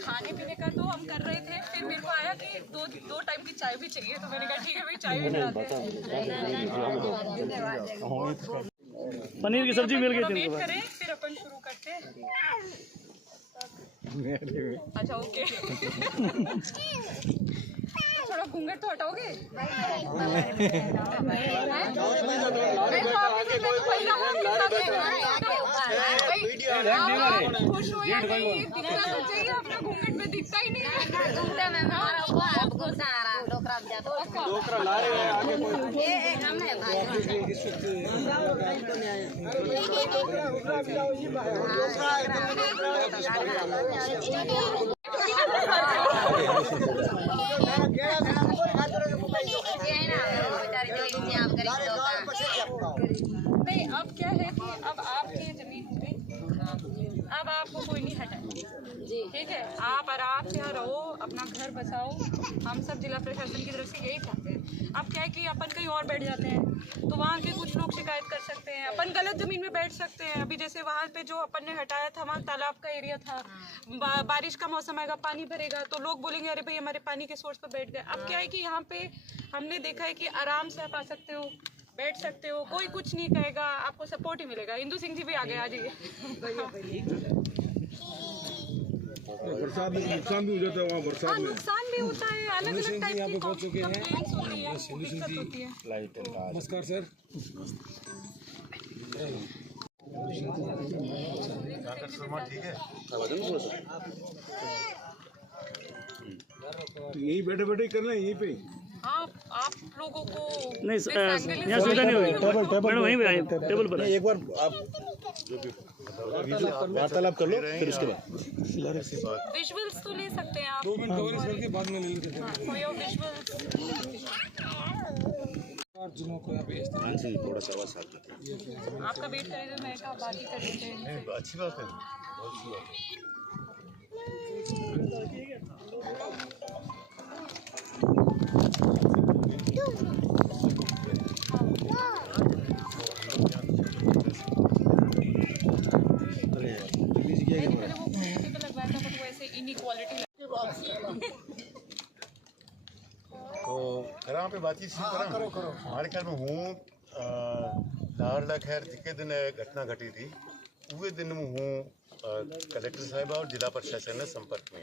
खाने पीने का तो हम कर रहे थे, फिर मेरे को आया कि दो टाइम की चाय भी चाहिए, तो मैंने कहा ठीक है भाई चाय भी बनाते हैं। पनीर की सब्जी मिल गई थी। वेट करें फिर अपन शुरू करते हैं। अच्छा ओके। थोड़ा घूंघट तो हटाओगे? खुश हो या नहीं दिखना तो चाहिए, अपना घूंघट में दिखता ही नहीं है। नहीं अब क्या है कि अब आपकी जमीन हो गई, अब आपको कोई नहीं हटाए, ठीक है? आप आराम से यहाँ रहो, अपना घर बचाओ। हम सब जिला प्रशासन की तरफ से यही चाहते हैं। अब क्या है कि अपन कहीं और बैठ जाते हैं तो वहाँ के कुछ लोग शिकायत कर सकते हैं, अपन गलत जमीन में बैठ सकते हैं। अभी जैसे वहाँ पे जो अपन ने हटाया था, वहाँ तालाब का एरिया था, बारिश का मौसम आएगा, पानी भरेगा तो लोग बोलेंगे अरे भाई हमारे पानी के सोर्स पर बैठ गए। अब क्या है कि यहाँ पे हमने देखा है कि आराम से आप आ सकते हो, बैठ सकते हो, कोई कुछ नहीं कहेगा, आपको सपोर्ट ही मिलेगा। इंदु सिंह जी भी आ गए, आ जाइए। बरसात में नुकसान भी हो जाता है, वहाँ बरसात में नुकसान भी होता है, अलग अलग टाइप की पहुंच चुके हैं। दिक्कत होती है। नमस्कार सर। ठीक है, यही बैठे बैठे करना है, यहीं पे। आप लोगों को नहीं यहाँ सुविधा नहीं होगी। टेबल वहीं पे आए, टेबल पर एक बार आप वार्तालाप कर लो, फिर उसके बाद विजुअल्स तो ले सकते हैं आप। 2 मिनट कवरेज करके बाद में ले लेते हैं। जिलों को यहाँ पे थोड़ा सा आवाज आपका वेट करेगा, मैं का बात ही कर लेते हैं। अच्छी बात है, बहुत अच्छी बात है। तो करा पे बातचीत करो। हमारे ख्याल में हूँ लाहौर खैर जिके दिन घटना घटी थी उहे दिन में हूँ कलेक्टर साहिबा और जिला प्रशासन ने संपर्क में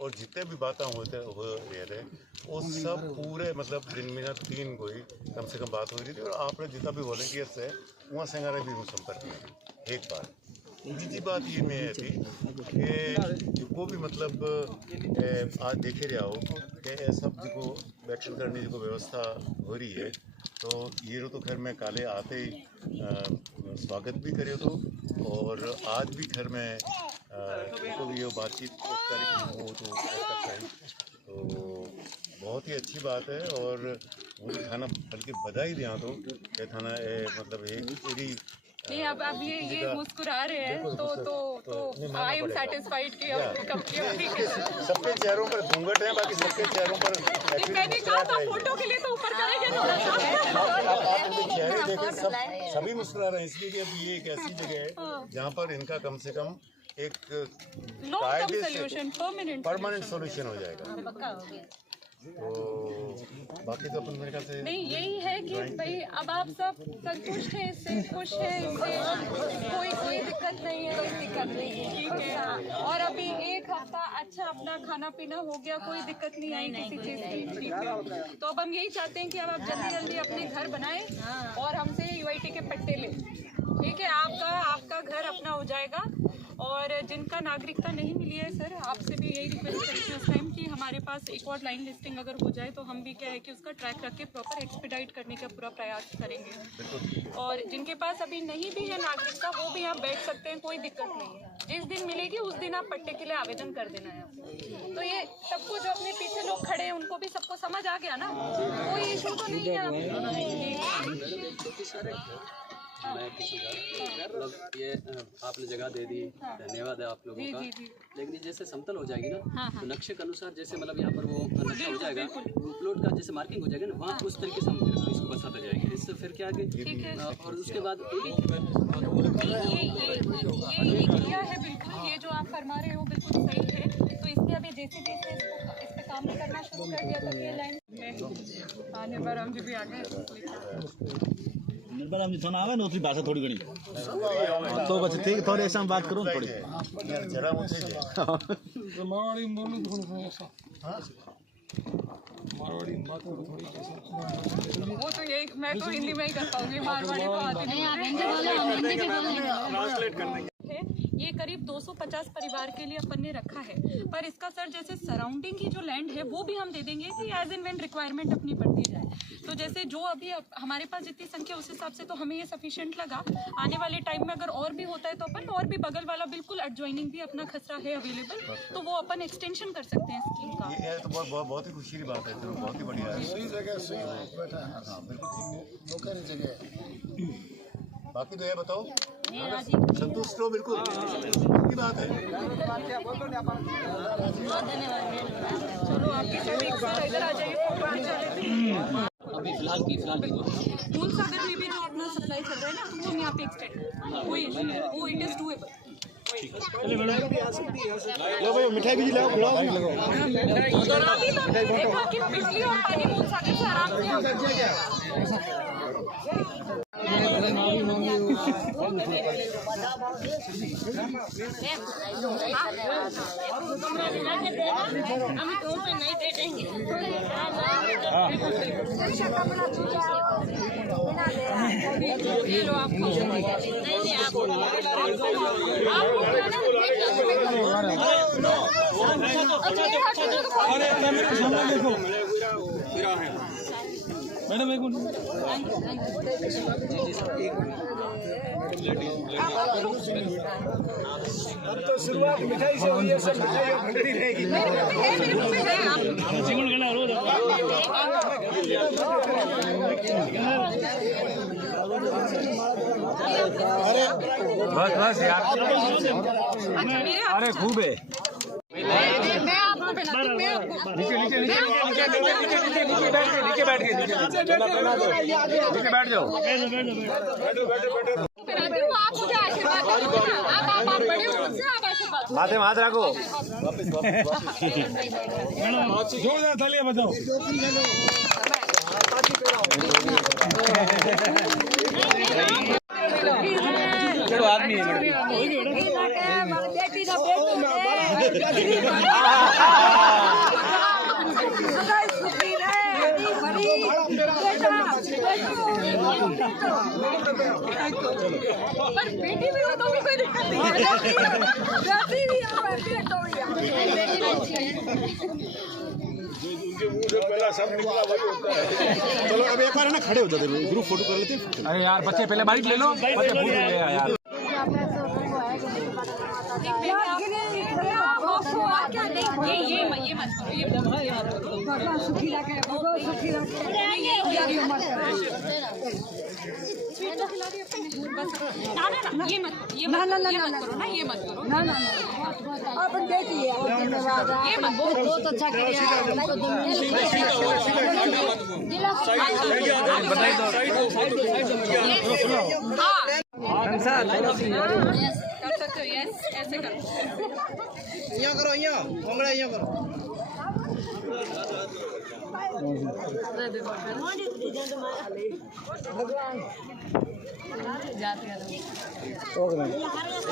और जितने भी बातें होते हो रहे वो सब पूरे मतलब दिन में 3 कोई कम से कम बात हो रही थी और आपने जितना भी वॉलंटियर्स है वहाँ संगारे भी हूँ संपर्क में एक बार। दूसरी बात ये में थी कि वो भी मतलब आज देखे रहा हो कि सब जो वैक्सीन करने की जो व्यवस्था हो रही है तो ये तो खैर मैं काले आते ही स्वागत भी करे तो और आज भी घर में तो ये बातचीत हो तो बहुत ही अच्छी बात है और मुझे खाना बल्कि बधाई दिया तो थाना मतलब एक नहीं अब ये मुस्कुरा रहे हैं तो आई एम सेटिस्फाइड कि सबके चेहरों पर घूंघट है, बाकी सबके चेहरों पर मैंने कहा था फोटो के लिए तो ऊपर करेंगे थोड़ा सा। चेहरे देखे सभी मुस्कुरा रहे हैं इसलिए कि अब ये एक ऐसी जगह है जहाँ पर इनका कम से कम एक कायदे से परमानेंट सोल्यूशन हो जाएगा। तो बाकी तो अपन मेरे ख्याल से नहीं यही है कि भाई अब आप सब संतुष्ट हैं, इससे खुश हैं, इससे कोई दिक्कत नहीं है, ठीक है। और अभी 1 हफ्ता अच्छा अपना खाना पीना हो गया, कोई दिक्कत नहीं आई किसी चीज़ की, ठीक है। तो अब हम यही चाहते हैं कि अब आप जल्दी अपने घर बनाएं और हमसे UIT के पट्टे लें, ठीक है। आपका घर अपना हो जाएगा। और जिनका नागरिकता नहीं मिली है सर, आपसे भी यही रिक्वेस्ट करती हूँ उस टाइम कि हमारे पास एक और लाइन लिस्टिंग अगर हो जाए तो हम भी क्या है कि उसका ट्रैक रख के प्रॉपर एक्सपीडाइट करने का पूरा प्रयास करेंगे। और जिनके पास अभी नहीं भी है नागरिकता वो भी यहाँ बैठ सकते हैं, कोई दिक्कत नहीं है। जिस दिन मिलेगी उस दिन आप पट्टे के लिए आवेदन कर देना है। तो ये सबको जो अपने पीछे लोग खड़े हैं उनको भी सबको समझ आ गया ना, कोई इशू तो नहीं है। मैं मतलब ये आपने जगह दे दी, धन्यवाद है आप लोगों का। लेकिन ये जैसे समतल हो जाएगी ना, तो नक्शे के अनुसार जैसे मतलब यहाँ पर वो नक्शा हो जाएगा, प्लॉट का जैसे मार्किंग हो जाएगा ना, वहाँ उस तरीके से हम इसको बसाते जाएंगे। इससे फिर क्या आगे और उसके बाद ये किया है बिल्कुल, ये जो आप फरमा रहे हो बिल्कुल सही है। तो इसलिए अभी जैसे जैसे इस पे काम करना शुरू कर दिया था ये लाइन आने पर हम भी आ गए। निर्मल हम थोड़ा आवे ना, उसकी भाषा थोड़ी घनी तो बस ठीक, थोड़े ऐसा बात करो थोड़ी यार जरा मुझसे मारवाड़ी बोलो थोड़ा सा। हाँ मारवाड़ी बात करो थोड़ी सा। वो तो यही, मैं तो हिंदी में ही कर पाऊंगी, मारवाड़ी तो आती नहीं। ये करीब 250 परिवार के लिए अपन ने रखा है, पर इसका सर जैसे सराउंडिंग की जो लैंड है वो भी हम दे देंगे कि एज एंड व्हेन रिक्वायरमेंट अपनी पड़ती जाए। तो जैसे जो अभी हमारे पास जितनी संख्या उस हिसाब से तो हमें ये सफिशिएंट लगा। आने वाले टाइम में अगर और भी होता है तो अपन और भी बगल वाला बिल्कुल एडजॉइनिंग भी अपना खसरा है अवेलेबल, तो वो अपन एक्सटेंशन कर सकते हैं स्कीम का। ये तो बहुत ही खुशी की बात है, चलो बहुत ही बढ़िया है। सही जगह सही बैठा है। हाँ बिल्कुल मौका नहीं जगह। बाकी तो ये बताओ संतुष्ट हो? बिल्कुल की बात है। चलो आपकी सब एक साथ इधर आ जाइए। अभी फिलहाल की मूल सागर में भी जो अपना सप्लाई चल रहा है ना, वो हम यहाँ पे एक्सटेंड, कोई इशू नहीं, वो इट इज डूएबल। लो भाई मिठाई भी लाओ, खिलाओ अभी तो हमने देखा कि बिजली और पानी मूल सागर से आराम से ये लो आपको मैडम एक मिनट। अब तो शुरुआत मिठाई से हुई है, सब मिठाई भंडारी रहेगी। अरे बस यार, अरे खूब है। मैं आपको नीचे बैठ जाओ। आप मुझे आशीर्वाद करो ना, आप बड़े हो मुझसे, आप आशीर्वाद माथे हाथ रखो। जोरदार तालियां बजाओ। चलो आदमी है पर बेटी भी हो तो भी कोई दिक्कत नहीं है। उनके मुंह से पहला सब निकला वही होता है। चलो अब एक बार है ना खड़े हो जाते, ग्रुप फोटो कर लेते। अरे यार बच्चे पहले बाइक ले लो, बच्चे भूल गए यार। ये मत करो, सुखी रखे, सुखी रखे। ना ये मत करो ना, ये मत करो ना। अपन देखिए ये मत बहुत अच्छा किया। बताइए तो कर सकते हो, यस ऐसे करो। यहाँ करो, यहाँ उंगली यहाँ करो।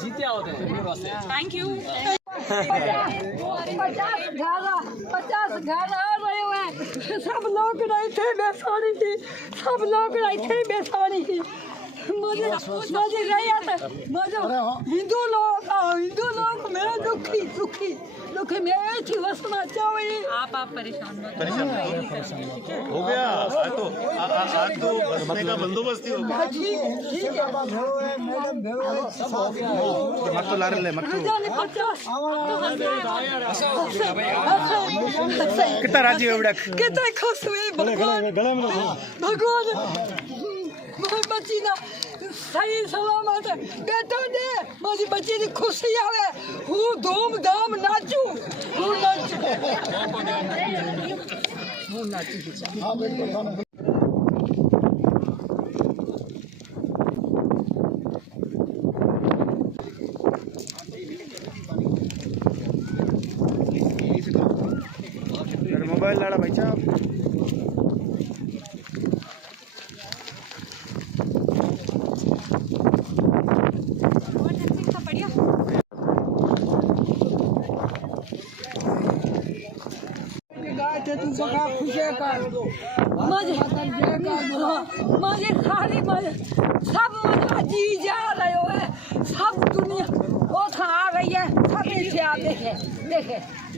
जीते होते हैं। Thank you. 50 घर आ रहे हैं, सब लोग नहीं थे, बेसानी थी, सब लोग नहीं थे, बेसानी थी। मुझे नहीं आता, मुझे हिंदू लोग मेरा दुखी मेरे थी बसना चाहिए। आप परेशान मत हो गया। आज तो बसने का बंदोबस्त ही हो गया। मत तो लारे ले मत तो। कितना राजी हो बेटा, कितना खुश हुए भगवान, भगवान बची ना सही सलामत बेटो ने मुझे बच्ची की खुशी आवे हूँ धूम धाम नाचू हूँ नाचू मोबाइल लाड़ा भाई साहब मुझे खाली सब मजा जी जा रहे हो है सब दुनिया वो आ गई है सब इसे आप देखे देखे